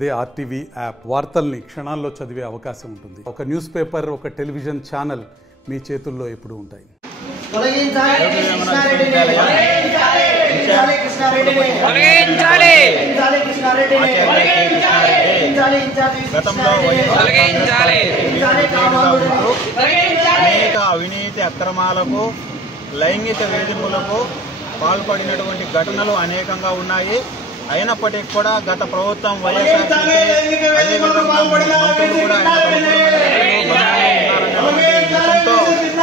అదే RTV app వార్తల్ని క్షణాల్లో చదివే అవకాశం ఉంటుంది. ఒక న్యూస్ పేపర్, ఒక టెలివిజన్ ఛానల్ మీ చేతుల్లో ఎప్పుడూ ఉంటాయి. అనేక అవినీతి అక్రమాలకు లైంగిక వేధింపులకు పాల్పడినటువంటి ఘటనలు అనేకంగా ఉన్నాయి. అయినప్పటికీ కూడా గత ప్రభుత్వం వైఎస్ఆర్సీపీ అదేవిధంగా మంత్రులు కూడా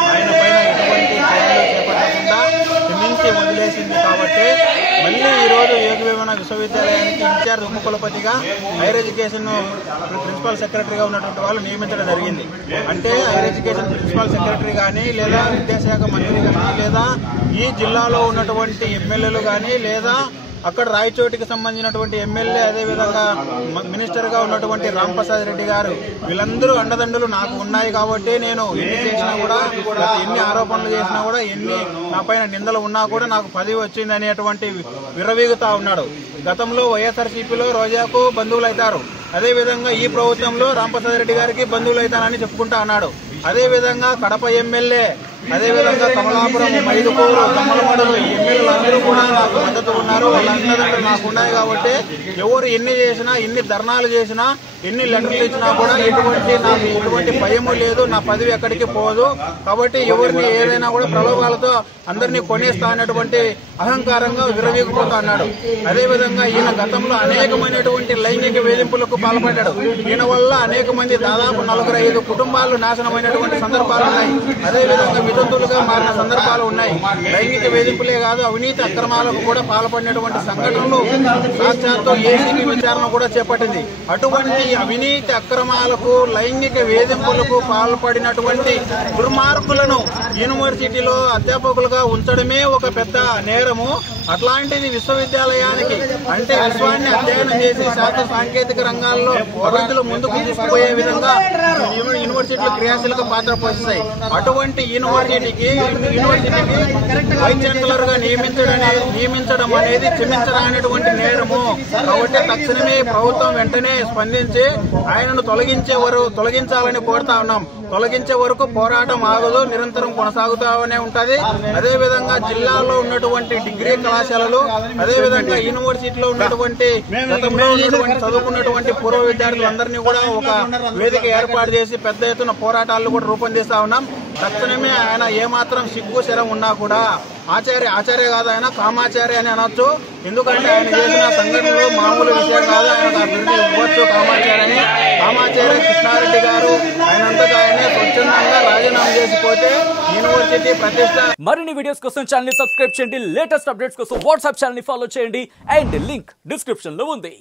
ఆయన పైన ఎటువంటి చర్యలు చేపట్టకుండా క్షమించి వదిలేసింది. కాబట్టి మళ్ళీ ఈరోజు ఏకవిభజన విశ్వవిద్యాలయానికి ఇన్ఛార్జ్ ఉపకులపతిగా హైయర్ ఎడ్యుకేషన్ ప్రిన్సిపల్ సెక్రటరీగా ఉన్నటువంటి వాళ్ళు నియమించడం జరిగింది. అంటే హైయర్ ఎడ్యుకేషన్ ప్రిన్సిపల్ సెక్రటరీ కానీ, లేదా విద్యాశాఖ మంత్రి కానీ, లేదా ఈ జిల్లాలో ఉన్నటువంటి ఎమ్మెల్యేలు కానీ, లేదా అక్కడ రాయచోటికి సంబంధించినటువంటి ఎమ్మెల్యే, అదేవిధంగా మినిస్టర్ గా ఉన్నటువంటి రాంప్రసాద్ రెడ్డి గారు, వీళ్ళందరూ అండదండలు నాకు ఉన్నాయి. కాబట్టి నేను ఎన్ని చేసినా కూడా, ఎన్ని ఆరోపణలు చేసినా కూడా, ఎన్ని నా పైన నిందలు ఉన్నా కూడా నాకు పదవి వచ్చింది అనేటువంటి విర్రవీగుతా ఉన్నాడు. గతంలో వైఎస్ఆర్సీపీలో రోజాకు బంధువులు అవుతారు, అదేవిధంగా ఈ ప్రభుత్వంలో రాంప్రసాద్ రెడ్డి గారికి బంధువులు అవుతానని చెప్పుకుంటా అన్నాడు. అదేవిధంగా కడప ఎమ్మెల్యే, అదేవిధంగా కమలాపురం, మైదుకూరు, కమ్మలమడుగు ఎమ్మెల్యేలందరూ కూడా నాకు మద్దతు ఉన్నారు. వాళ్ళందరూ నాకు ఉన్నాయి. కాబట్టి ఎవరు ఎన్ని చేసినా, ఎన్ని ధర్నాలు చేసినా, ఎన్ని లెటర్లు ఇచ్చినా కూడా నాకు ఎటువంటి భయము లేదు. నా పదవి ఎక్కడికి పోదు. కాబట్టి ఎవరిని ఏదైనా కూడా ప్రలోభాలతో అందరినీ కొనేస్తా అనేటువంటి అహంకారంగా విరవీగిపోతా అన్నాడు. అదేవిధంగా ఈయన గతంలో అనేకమైనటువంటి లైంగిక వేధింపులకు పాల్పడ్డాడు. ఈయన వల్ల అనేక మంది, దాదాపు 4-5 కుటుంబాలు నాశనమైనటువంటి సందర్భాలు ఉన్నాయి. అదేవిధంగా వితంతులుగా మారిన సందర్భాలు ఉన్నాయి. లైంగిక వేధింపులే కాదు, అవినీతి అక్రమాలకు కూడా పాల్పడినటువంటి సంఘటనలు సాక్షాత్తు ఏసీబీ విచారణ కూడా చేపట్టింది. అటువంటి అవినీతి అక్రమాలకు, లైంగిక వేధింపులకు పాల్పడినటువంటి దుర్మార్గులను యూనివర్సిటీలో అధ్యాపకులుగా ఉంచడమే ఒక పెద్ద నేరము. అట్లాంటిది విశ్వవిద్యాలయానికి, అంటే విశ్వాన్ని అధ్యయనం చేసి శాస్త్ర సాంకేతిక రంగాల్లో అభివృద్ధిలో ముందుకు తీసుకుపోయే విధంగా యూనివర్సిటీలు క్రియాశీలక పాత్ర పోషిస్తాయి. అటువంటి యూనివర్సిటీకి వైస్ ఛాన్సలర్ గా నియమించడం అనేది క్షమించరానటువంటి నేరము. కాబట్టి తక్షణమే ప్రభుత్వం వెంటనే స్పందించి ఆయనను తొలగించాలని కోరుతా ఉన్నాం. తొలగించే వరకు పోరాటం ఆగదు, నిరంతరం కొనసాగుతూనే ఉంటది. అదేవిధంగా జిల్లాలో ఉన్నటువంటి డిగ్రీ కళాశాలలు, అదేవిధంగా యూనివర్సిటీలో ఉన్నటువంటి గతంలో ఉన్నటువంటి చదువుకున్నటువంటి పూర్వ విద్యార్థులందరినీ కూడా ఒక వేదిక ఏర్పాటు చేసి పెద్ద ఎత్తున పోరాటాలు కూడా రూపొందిస్తా ఉన్నాం. తక్షణమే ఆయన ఏమాత్రం సిగ్గు శరం ఉన్నా కూడా ఆచార్య కాదు, ఆయన కామాచార్య అని అనొచ్చు. ఎందుకంటే ఆయన చేసిన సంఘటనలు మామూలు విషయం కాదు. ఆయన అభివృద్ధి ఇవ్వచ్చు కామాచార్య కృష్ణారెడ్డి గారు ఆయనంతగా ఆయనే స్వచ్ఛందంగా రాజీనామా చేసిపోతే యూనివర్సిటీ ప్రతిష్ట. మరిన్ని వీడియోస్ కోసం ఛానల్ ని సబ్స్క్రైబ్ చేయండి. లేటెస్ట్ అప్డేట్స్ కోసం వాట్సాప్ ఛానల్ ని ఫాలో చేయండి. అండ్ లింక్ డిస్క్రిప్షన్ లో ఉంది.